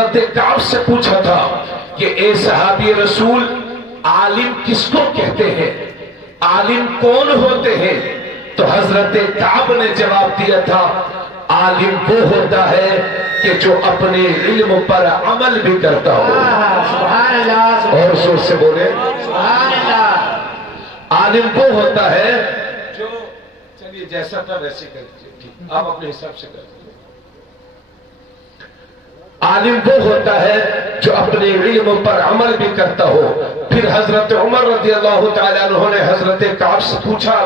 حضرت کعب سے پوچھا تھا کہ اے صحابی رسول عالم کس کو کہتے ہیں، عالم کون ہوتے ہیں؟ تو حضرت کعب نے جواب دیا تھا عالم وہ ہوتا ہے کہ جو اپنے علم پر عمل بھی کرتا ہو۔ سبحان اللہ، اور زور سے بولے، سبحان اللہ۔ عالم وہ ہوتا ہے جو، چلیے جیسا تھا ویسے کر دیجیے، آپ اپنے حساب سے کر دیجیے۔ عالم وہ ہوتا ہے جو اپنے علم پر عمل بھی کرتا ہو۔ پھر حضرت عمر رضی اللہ تعالیٰ عنہ نے حضرت کعب سے پوچھا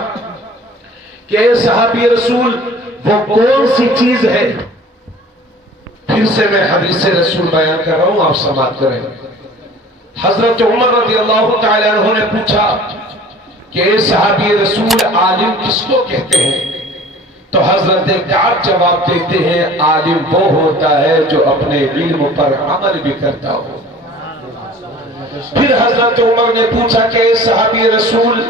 کہ اے صحابی رسول وہ کون سی چیز ہے؟ پھر سے میں حدیث رسول بیان کر رہا ہوں، آپ سماعت کریں۔ حضرت عمر رضی اللہ تعالیٰ عنہ نے پوچھا کہ اے صحابی رسول عالم کس کو کہتے ہیں؟ تو حضرت کعب جواب دیتے ہیں عالم وہ ہوتا ہے جو اپنے علم پر عمل بھی کرتا ہو۔ پھر حضرت عمر نے پوچھا کہ اے صحابی رسول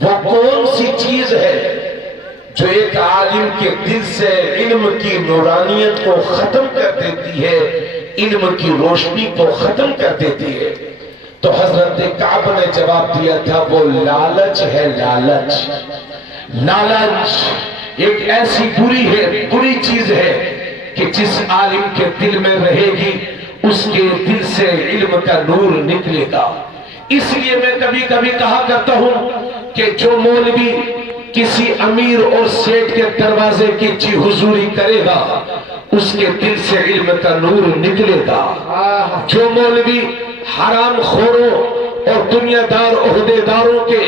وہ کون سی چیز ہے جو ایک عالم کے دل سے علم کی نورانیت کو ختم کر دیتی ہے، علم کی روشنی کو ختم کر دیتی ہے؟ تو حضرت کعب نے جواب دیا تھا وہ لالچ ہے، لالچ۔ لالچ ایک ایسی بری چیز ہے کہ جس عالم کے دل میں رہے گی اس کے دل سے علم کا نور نکلے گا۔ اس لیے میں کبھی کبھی کہا کرتا ہوں کہ جو مولوی کسی امیر اور سیٹ کے دروازے کی جی حضوری کرے گا اس کے دل سے علم کا نور نکلے گا۔ جو مولوی حرام خوروں اور دنیا دار عہدے داروں کے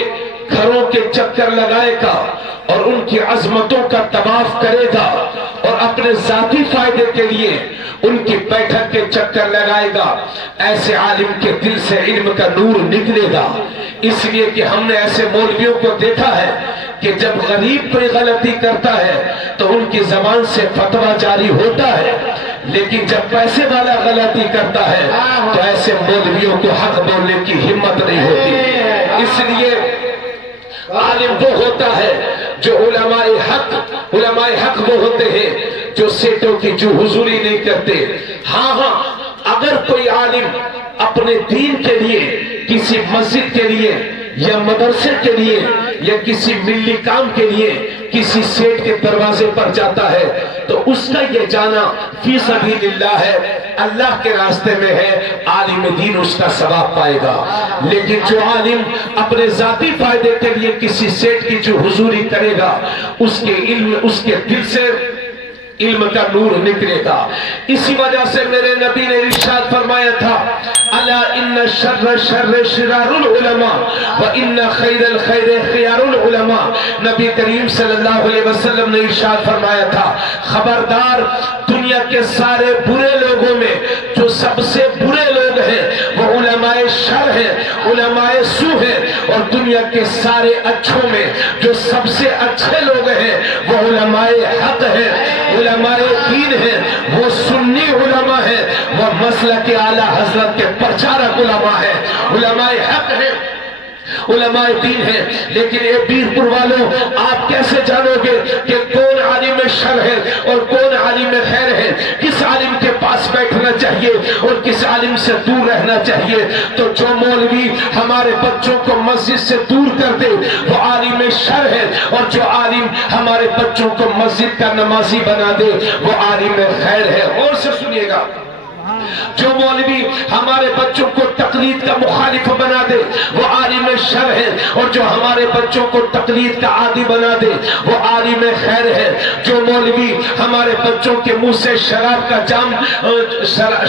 گھروں کے چکر لگائے گا اور ان کی عظمتوں کا طواف کرے گا اور اپنے ذاتی فائدے کے لیے ان کی بیٹھک کے چکر لگائے گا، ایسے عالم کے دل سے علم کا نور نکلے گا۔ اس لیے کہ ہم نے ایسے مولویوں کو دیکھا ہے کہ جب غریب پر غلطی کرتا ہے تو ان کی زبان سے فتویٰ جاری ہوتا ہے، لیکن جب پیسے والا غلطی کرتا ہے تو ایسے مولویوں کو حق بولنے کی ہمت نہیں ہوتی۔ اس لیے عالم وہ ہوتا ہے جو علماء حق وہ ہوتے ہیں جو سیٹوں کی جو حضوری نہیں کرتے۔ ہاں اگر کوئی عالم اپنے دین کے لیے کسی مسجد کے لیے یا مدرسے کے لیے یا کسی ملی کام کے لیے کسی سیٹ کے دروازے پر جاتا ہے تو اس کا یہ جانا فی سبیل اللہ ہے، اللہ کے راستے میں ہے، عالم دین اس کا ثواب پائے گا۔ لیکن جو عالم اپنے ذاتی فائدے کے لیے کسی سیٹ کی جو حضوری کرے گا اس کے دل سے علم کا نور نکلے گا۔ اسی وجہ سے میرے نبی نے ارشاد فرمایا تھا الا ان شر الشر شرار العلماء وان خیر الخیر خیار العلماء۔ نبی کریم صلی اللہ علیہ وسلم نے ارشاد فرمایا تھا خبردار، دنیا کے سارے برے لوگوں میں جو سب سے برے لوگ ہیں وہ علماء شر ہیں، علماء سو ہیں، اور دنیا کے سارے اچھوں میں جو سب سے اچھے لوگ ہیں وہ علماء حق ہیں، علماء دین ہیں، وہ سنی علماء ہیں، وہ مسلک اعلیٰ حضرت کے پرچارک علماء ہیں، علماء حق ہیں، علماء دین ہیں۔ لیکن اے بیرپور والوں، آپ کیسے جانو گے کہ کون عالم شر ہے اور کون عالم خیر ہے؟ کس عالم کے پاس بیٹھنا چاہیے اور کس عالم سے دور رہنا چاہیے؟ تو جو مولوی ہمارے بچوں کو مسجد سے دور کر دے وہ عالم شر ہے، اور جو عالم ہمارے بچوں کو مسجد کا نمازی بنا دے وہ عالم خیر ہے۔ اور سے سنیے گا، جو مولوی ہمارے بچوں کو تقلید کا مخالف بنا دے وہ عالم شر ہے، اور جو ہمارے بچوں کو تقلید کا عادی بنا دے وہ عالم خیر ہے۔ جو مولوی ہمارے بچوں کے منہ سے شراب کا جام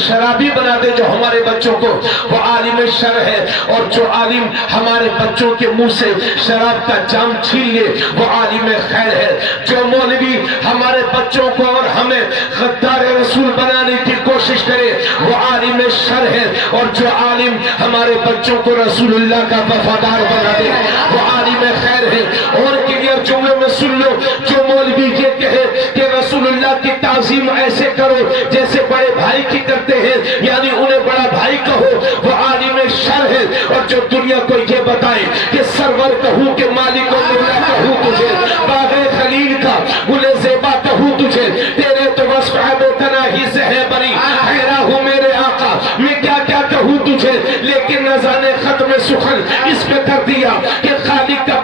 شرابی بنا دے جو ہمارے بچوں کو وہ عالم شر ہے، اور جو عالم ہمارے بچوں کے منہ سے شراب کا جام چھین لے وہ عالم خیر ہے۔ جو مولوی ہمارے بچوں کو اور ہمیں غدار رسول بنانے کی کوشش کرے وہ عالم شر ہے، اور جو عالم ہمارے بچوں کو رسول اللہ کا وفادار بنا دے وہ عالم خیر ہے۔ اور کلیئر جملوں میں سن لو، جو مولوی یہ کہے کہ رسول اللہ کی تعظیم ایسے کرو جیسے بڑے بھائی کی کرتے ہیں، یعنی انہیں بڑا بھائی کہو، وہ عالم شر ہے۔ اور جو دنیا کو یہ بتائے کہ سرور کہوں کہ مالک و مولا کہوں تجھے، باغ خلیل کا گل زیبا کہوں تجھے، تیرے تو وصف ہے بے تناہی سے ہے بری، حیرہ سخن اس پہ کر دیا کہ خالق کا